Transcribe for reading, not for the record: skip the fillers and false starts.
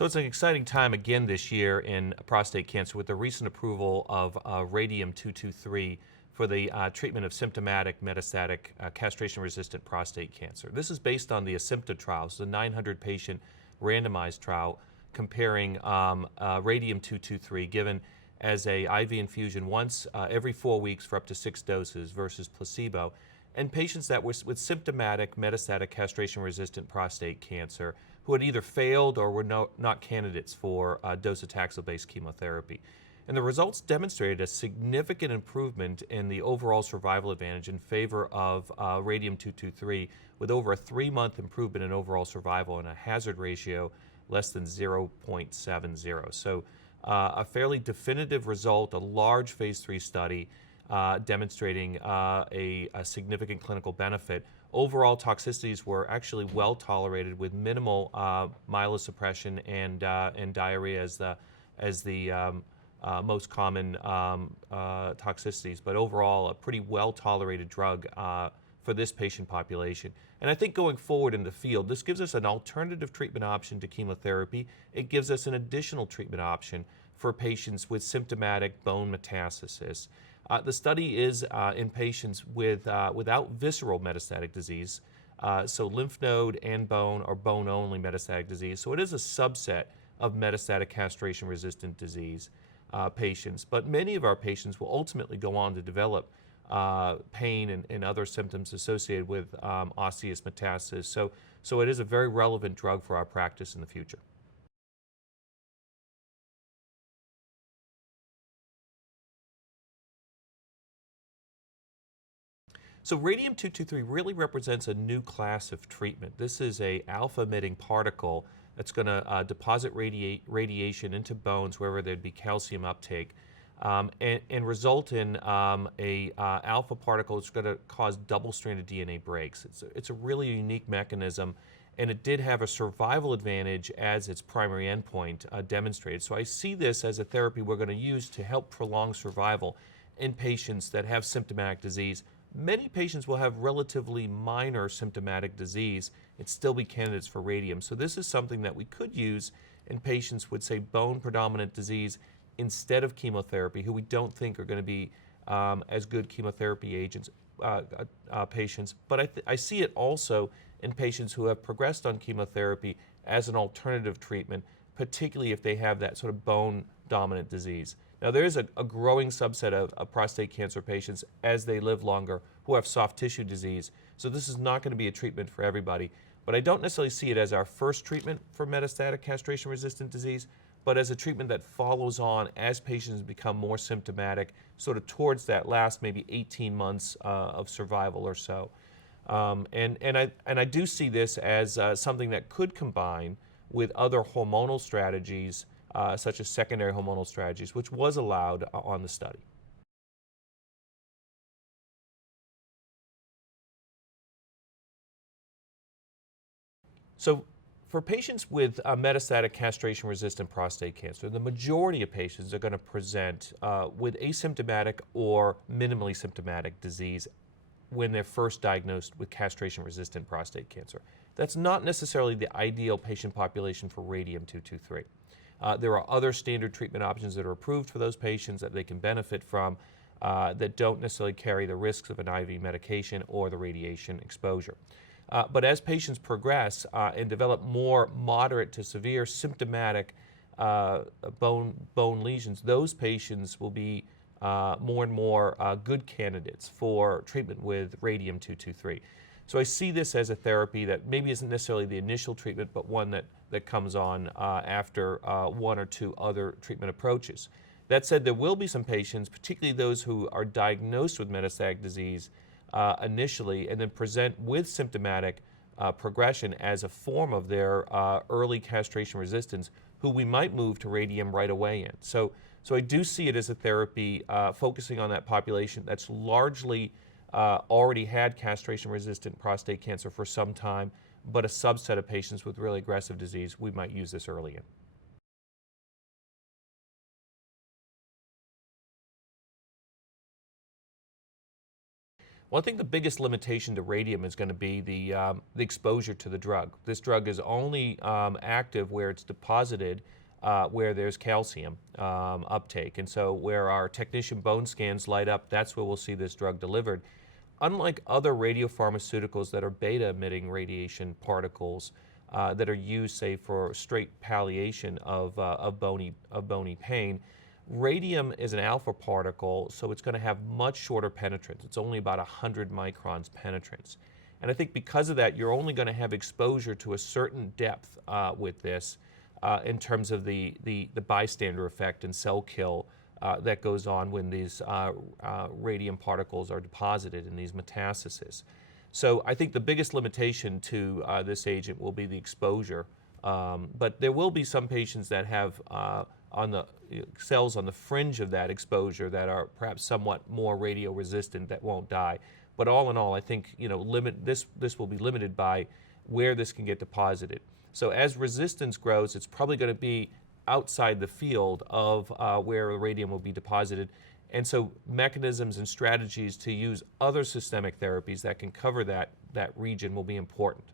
So it's an exciting time again this year in prostate cancer with the recent approval of Radium-223 for the treatment of symptomatic metastatic castration-resistant prostate cancer. This is based on the ASYMPTOT trials, the 900-patient randomized trial comparing Radium-223 given as a IV infusion once every 4 weeks for up to 6 doses versus placebo, and patients that were with symptomatic metastatic castration-resistant prostate cancer who had either failed or were not candidates for docetaxel-based chemotherapy. And the results demonstrated a significant improvement in the overall survival advantage in favor of Radium-223 with over a 3-month improvement in overall survival and a hazard ratio less than 0.70. So a fairly definitive result, a large phase 3 study demonstrating a significant clinical benefit. Overall toxicities were actually well tolerated with minimal myelosuppression and diarrhea as the most common toxicities, but overall a pretty well tolerated drug for this patient population. And I think going forward in the field, this gives us an alternative treatment option to chemotherapy. It gives us an additional treatment option for patients with symptomatic bone metastasis. The study is in patients without visceral metastatic disease, so lymph node and bone or bone-only metastatic disease. So it is a subset of metastatic castration-resistant disease patients. But many of our patients will ultimately go on to develop pain and other symptoms associated with osseous metastasis. So it is a very relevant drug for our practice in the future. So Radium-223 really represents a new class of treatment. This is a alpha-emitting particle that's going to deposit radiation into bones wherever there'd be calcium uptake and result in a alpha particle that's going to cause double-stranded DNA breaks. It's a really unique mechanism, and it did have a survival advantage as its primary endpoint demonstrated. So I see this as a therapy we're going to use to help prolong survival in patients that have symptomatic disease. Many patients will have relatively minor symptomatic disease and still be candidates for radium. So this is something that we could use in patients with, say, bone-predominant disease instead of chemotherapy, who we don't think are going to be as good chemotherapy agents, patients. But I see it also in patients who have progressed on chemotherapy as an alternative treatment, particularly if they have that sort of bone-dominant disease. Now, there is a growing subset of prostate cancer patients as they live longer who have soft tissue disease. So this is not going to be a treatment for everybody. But I don't necessarily see it as our first treatment for metastatic castration-resistant disease, but as a treatment that follows on as patients become more symptomatic, sort of towards that last maybe 18 months of survival or so. And I do see this as something that could combine with other hormonal strategies such as secondary hormonal strategies, which was allowed on the study. So for patients with metastatic castration-resistant prostate cancer, the majority of patients are going to present with asymptomatic or minimally symptomatic disease when they're first diagnosed with castration-resistant prostate cancer. That's not necessarily the ideal patient population for Radium-223. There are other standard treatment options that are approved for those patients that they can benefit from that don't necessarily carry the risks of an IV medication or the radiation exposure. But as patients progress and develop more moderate to severe symptomatic bone lesions, those patients will be more and more good candidates for treatment with Radium-223. So I see this as a therapy that maybe isn't necessarily the initial treatment, but one that comes on after 1 or 2 other treatment approaches. That said, there will be some patients, particularly those who are diagnosed with metastatic disease initially and then present with symptomatic progression as a form of their early castration resistance, who we might move to radium right away in. So I do see it as a therapy focusing on that population that's largely already had castration-resistant prostate cancer for some time, but a subset of patients with really aggressive disease, we might use this early in. Well, I think the biggest limitation to radium is going to be the exposure to the drug. This drug is only active where it's deposited, where there's calcium uptake. And so where our technician bone scans light up, that's where we'll see this drug delivered. Unlike other radiopharmaceuticals that are beta-emitting radiation particles that are used, say, for straight palliation of bony pain, radium is an alpha particle, so it's going to have much shorter penetrance. It's only about 100 microns penetrance. And I think because of that, you're only going to have exposure to a certain depth with this in terms of the bystander effect and cell kill that goes on when these radium particles are deposited in these metastases. So I think the biggest limitation to this agent will be the exposure. But there will be some patients that have on the cells on the fringe of that exposure that are perhaps somewhat more radio-resistant that won't die. But all in all, I think this will be limited by where this can get deposited. So as resistance grows, it's probably going to be outside the field of where the radium will be deposited. And so mechanisms and strategies to use other systemic therapies that can cover that region will be important.